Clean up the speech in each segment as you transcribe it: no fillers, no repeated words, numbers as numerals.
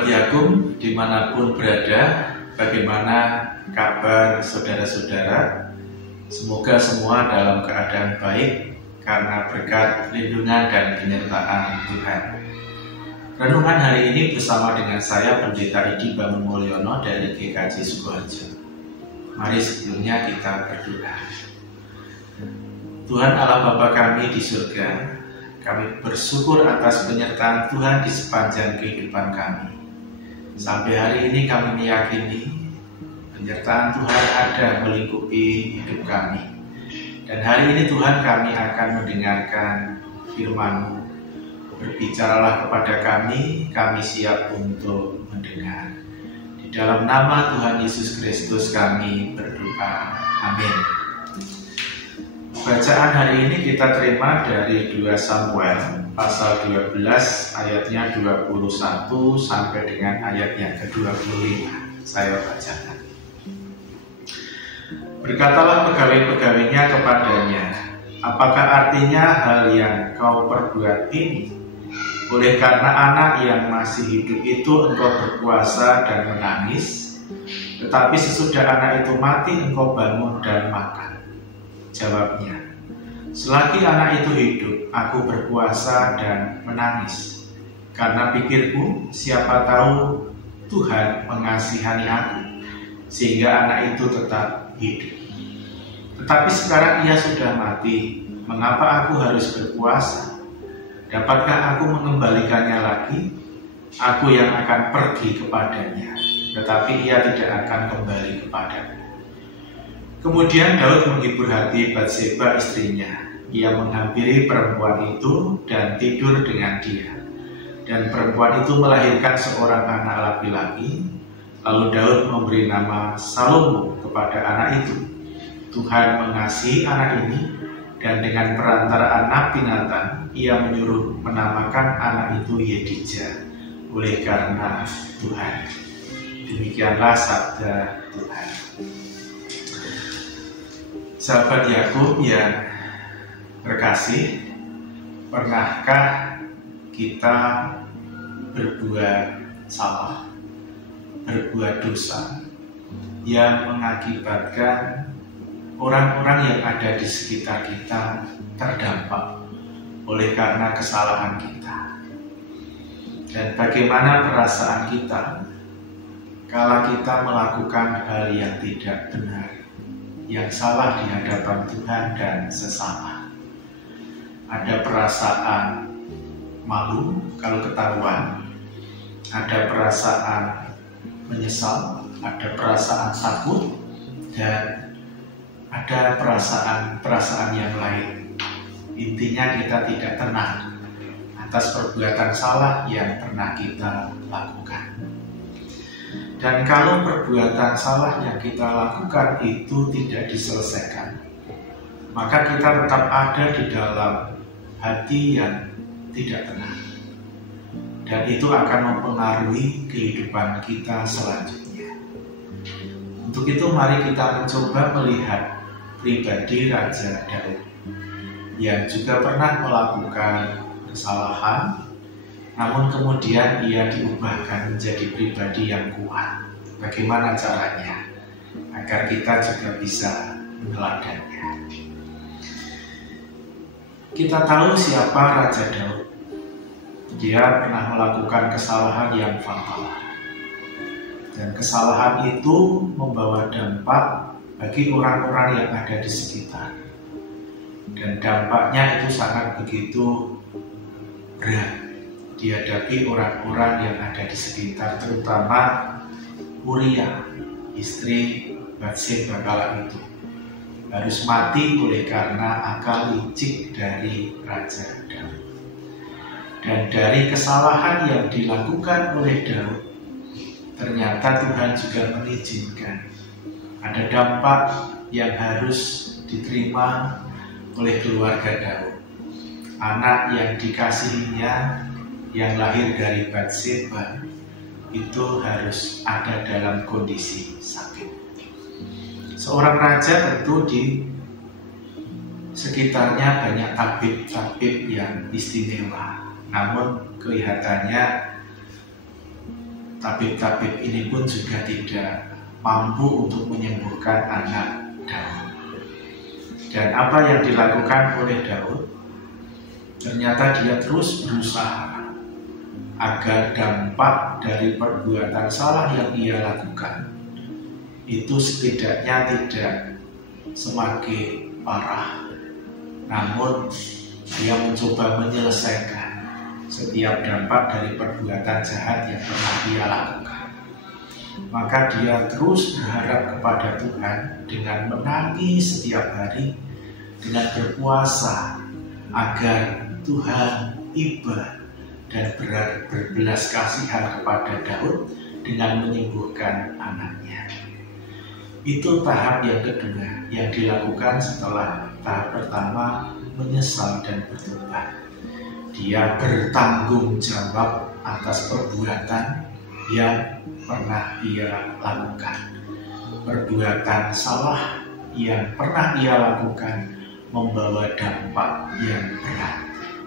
Sahabat Yakum dimanapun berada, bagaimana kabar saudara-saudara? Semoga semua dalam keadaan baik karena berkat lindungan dan penyertaan Tuhan. Renungan hari ini bersama dengan saya Pendeta Idi Bangun Mulyono dari GKJ Sukoharjo. Mari sebelumnya kita berdoa. Tuhan Allah Bapa kami di surga, kami bersyukur atas penyertaan Tuhan di sepanjang kehidupan kami. Sampai hari ini kami meyakini penyertaan Tuhan ada melingkupi hidup kami. Dan hari ini Tuhan kami akan mendengarkan firman-Mu. Berbicaralah kepada kami siap untuk mendengar. Di dalam nama Tuhan Yesus Kristus kami berdoa. Amin. Bacaan hari ini kita terima dari 2 Samuel pasal 12 ayatnya 21 sampai dengan ayatnya ke-25. Saya bacakan. Berkatalah pegawai-pegawainya kepadanya, apakah artinya hal yang kau perbuat ini? Oleh karena anak yang masih hidup itu engkau berpuasa dan menangis, tetapi sesudah anak itu mati engkau bangun dan makan. Jawabnya, selagi anak itu hidup, aku berpuasa dan menangis. Karena pikirku, siapa tahu Tuhan mengasihani aku, sehingga anak itu tetap hidup. Tetapi sekarang ia sudah mati, mengapa aku harus berpuasa? Dapatkah aku mengembalikannya lagi? Aku yang akan pergi kepadanya, tetapi ia tidak akan kembali kepadaku. Kemudian Daud menghibur hati Batseba istrinya. Ia menghampiri perempuan itu dan tidur dengan dia. Dan perempuan itu melahirkan seorang anak laki-laki. Lalu Daud memberi nama Salomo kepada anak itu. Tuhan mengasihi anak ini, dan dengan perantaraan Nabi Nathan, ia menyuruh menamakan anak itu Yedija, oleh karena Tuhan. Demikianlah sabda Tuhan. Sahabat Yakub yang terkasih, pernahkah kita berbuat salah, berbuat dosa yang mengakibatkan orang-orang yang ada di sekitar kita terdampak oleh karena kesalahan kita? Dan bagaimana perasaan kita kala kita melakukan hal yang tidak benar, yang salah di hadapan Tuhan dan sesama? Ada perasaan malu kalau ketahuan, ada perasaan menyesal, ada perasaan takut, dan ada perasaan yang lain. Intinya kita tidak tenang atas perbuatan salah yang pernah kita lakukan. Dan kalau perbuatan salah yang kita lakukan itu tidak diselesaikan, maka kita tetap ada di dalam hati yang tidak tenang. Dan itu akan mempengaruhi kehidupan kita selanjutnya. Untuk itu mari kita mencoba melihat pribadi Raja Daud yang juga pernah melakukan kesalahan, namun kemudian ia diubahkan menjadi pribadi yang kuat. Bagaimana caranya agar kita juga bisa meneladannya? Kita tahu siapa Raja Daud. Dia pernah melakukan kesalahan yang fatal. Dan kesalahan itu membawa dampak bagi orang-orang yang ada di sekitar. Dan dampaknya itu sangat begitu berat dihadapi orang-orang yang ada di sekitar, terutama Uria, istri Batseba kala itu, harus mati oleh karena akal licik dari Raja Daud. Dan dari kesalahan yang dilakukan oleh Daud, ternyata Tuhan juga mengizinkan ada dampak yang harus diterima oleh keluarga Daud. Anak yang dikasihinya yang lahir dari Batseba itu harus ada dalam kondisi sakit. Seorang raja tentu di sekitarnya banyak tabib-tabib yang istimewa, namun kelihatannya tabib-tabib ini pun juga tidak mampu untuk menyembuhkan anak Daud. Dan apa yang dilakukan oleh Daud, ternyata dia terus berusaha agar dampak dari perbuatan salah yang ia lakukan itu setidaknya tidak semakin parah, namun dia mencoba menyelesaikan setiap dampak dari perbuatan jahat yang pernah dia lakukan. Maka dia terus berharap kepada Tuhan dengan menangis setiap hari, dengan berpuasa agar Tuhan iba dan berbelas kasihan kepada Daud dengan menyembuhkan anaknya. Itu tahap yang kedua yang dilakukan setelah tahap pertama menyesal dan bertobat. Dia bertanggung jawab atas perbuatan yang pernah ia lakukan. Perbuatan salah yang pernah ia lakukan membawa dampak yang berat,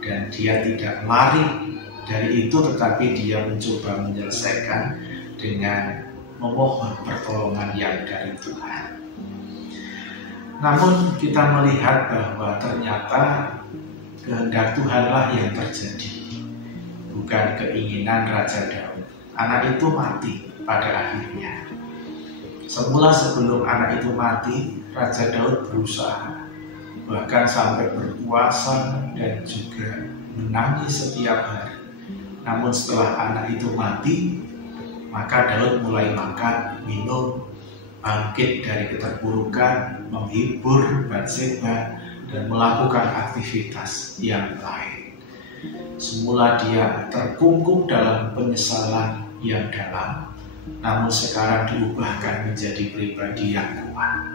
dan dia tidak lari dari itu, tetapi dia mencoba menyelesaikan dengan memohon pertolongan yang dari Tuhan. Namun kita melihat bahwa ternyata kehendak Tuhanlah yang terjadi, bukan keinginan Raja Daud. Anak itu mati pada akhirnya. Semula sebelum anak itu mati, Raja Daud berusaha, bahkan sampai berpuasa dan juga menangis setiap hari. Namun setelah anak itu mati, maka Daud mulai makan, minum, bangkit dari keterpurukan, menghibur Batseba, dan melakukan aktivitas yang lain. Semula dia terkungkung dalam penyesalan yang dalam, namun sekarang diubahkan menjadi pribadi yang kuat.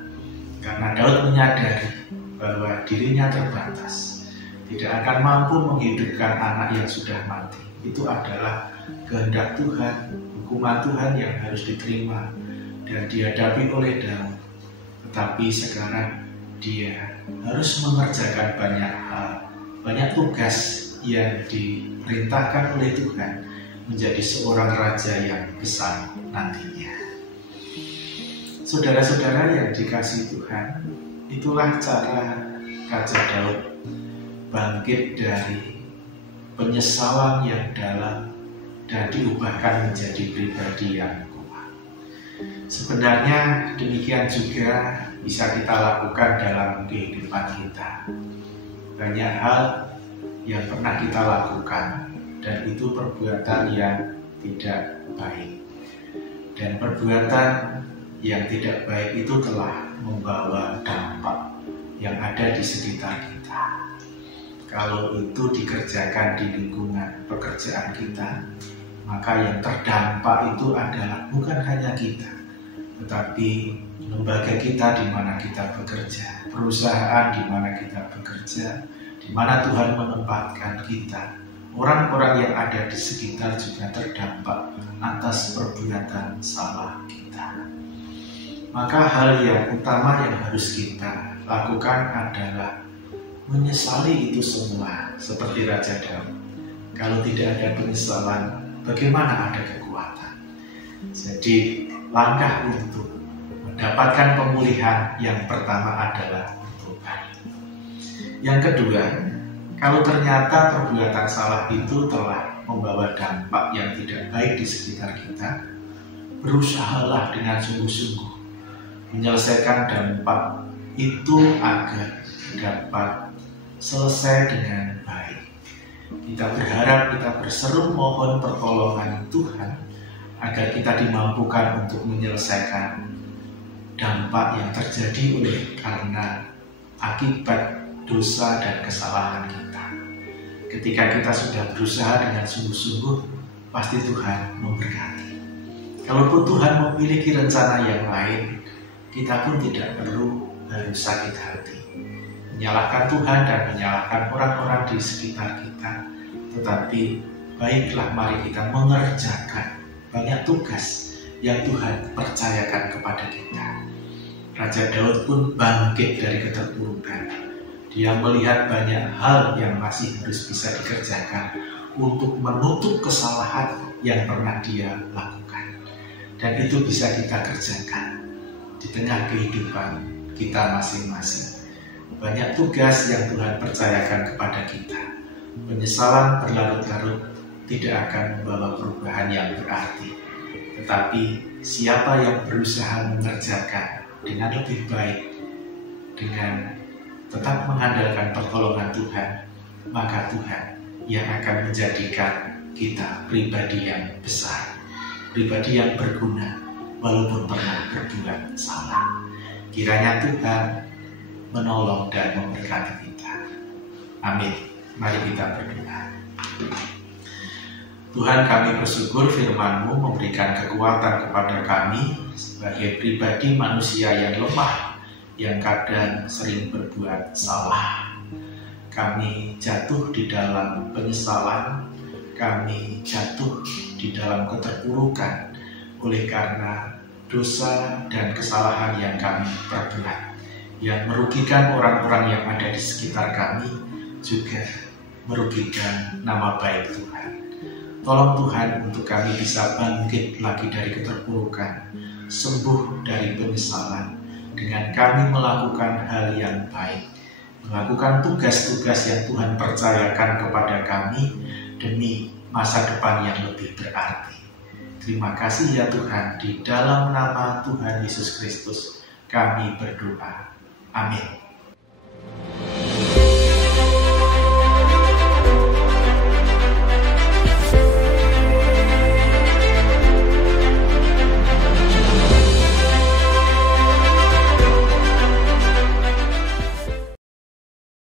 Karena Daud menyadari bahwa dirinya terbatas, tidak akan mampu menghidupkan anak yang sudah mati. Itu adalah kehendak Tuhan, hukuman Tuhan yang harus diterima dan dihadapi oleh Daud. Tetapi sekarang dia harus mengerjakan banyak hal, banyak tugas yang diperintahkan oleh Tuhan menjadi seorang raja yang besar nantinya. Saudara-saudara yang dikasihi Tuhan, itulah cara Raja Daud bangkit dari penyesalan yang dalam dan diubahkan menjadi pribadi yang kuat. Sebenarnya demikian juga bisa kita lakukan dalam kehidupan kita. Banyak hal yang pernah kita lakukan dan itu perbuatan yang tidak baik. Dan perbuatan yang tidak baik itu telah membawa dampak yang ada di sekitar kita. Kalau itu dikerjakan di lingkungan pekerjaan kita, maka yang terdampak itu adalah bukan hanya kita, tetapi lembaga kita di mana kita bekerja, perusahaan di mana kita bekerja, di mana Tuhan menempatkan kita. Orang-orang yang ada di sekitar juga terdampak atas perbuatan salah kita. Maka hal yang utama yang harus kita lakukan adalah menyesali itu semua, seperti Raja Daud. Kalau tidak ada penyesalan, bagaimana ada kekuatan? Jadi langkah untuk mendapatkan pemulihan yang pertama adalah bertobat. Yang kedua, kalau ternyata perbuatan salah itu telah membawa dampak yang tidak baik di sekitar kita, berusahalah dengan sungguh-sungguh menyelesaikan dampak itu agar dapat selesai dengan baik. Kita berharap, kita berseru mohon pertolongan Tuhan agar kita dimampukan untuk menyelesaikan dampak yang terjadi oleh karena akibat dosa dan kesalahan kita. Ketika kita sudah berusaha dengan sungguh-sungguh, pasti Tuhan memberkati. Kalaupun Tuhan memiliki rencana yang lain, kita pun tidak perlu harus sakit hati, menyalahkan Tuhan dan menyalahkan orang-orang di sekitar kita. Tetapi baiklah, mari kita mengerjakan banyak tugas yang Tuhan percayakan kepada kita. Raja Daud pun bangkit dari keterpurukan. Dia melihat banyak hal yang masih harus bisa dikerjakan untuk menutup kesalahan yang pernah dia lakukan. dan itu bisa kita kerjakan di tengah kehidupan kita masing-masing. Banyak tugas yang Tuhan percayakan kepada kita. Penyesalan berlarut-larut tidak akan membawa perubahan yang berarti. Tetapi siapa yang berusaha mengerjakan dengan lebih baik, dengan tetap mengandalkan pertolongan Tuhan, maka Tuhan yang akan menjadikan kita pribadi yang besar, pribadi yang berguna, walaupun pernah berbuat salah. Kiranya Tuhan menolong dan memberkati kita. Amin. Mari kita berdoa. Tuhan, kami bersyukur firman-Mu memberikan kekuatan kepada kami sebagai pribadi manusia yang lemah, yang kadang sering berbuat salah. Kami jatuh di dalam penyesalan, kami jatuh di dalam keterpurukan oleh karena dosa dan kesalahan yang kami perbuat, yang merugikan orang-orang yang ada di sekitar kami, juga merugikan nama baik Tuhan. Tolong Tuhan untuk kami bisa bangkit lagi dari keterpurukan, sembuh dari penyesalan, dengan kami melakukan hal yang baik, melakukan tugas-tugas yang Tuhan percayakan kepada kami demi masa depan yang lebih berarti. Terima kasih ya Tuhan, di dalam nama Tuhan Yesus Kristus kami berdoa. Amin.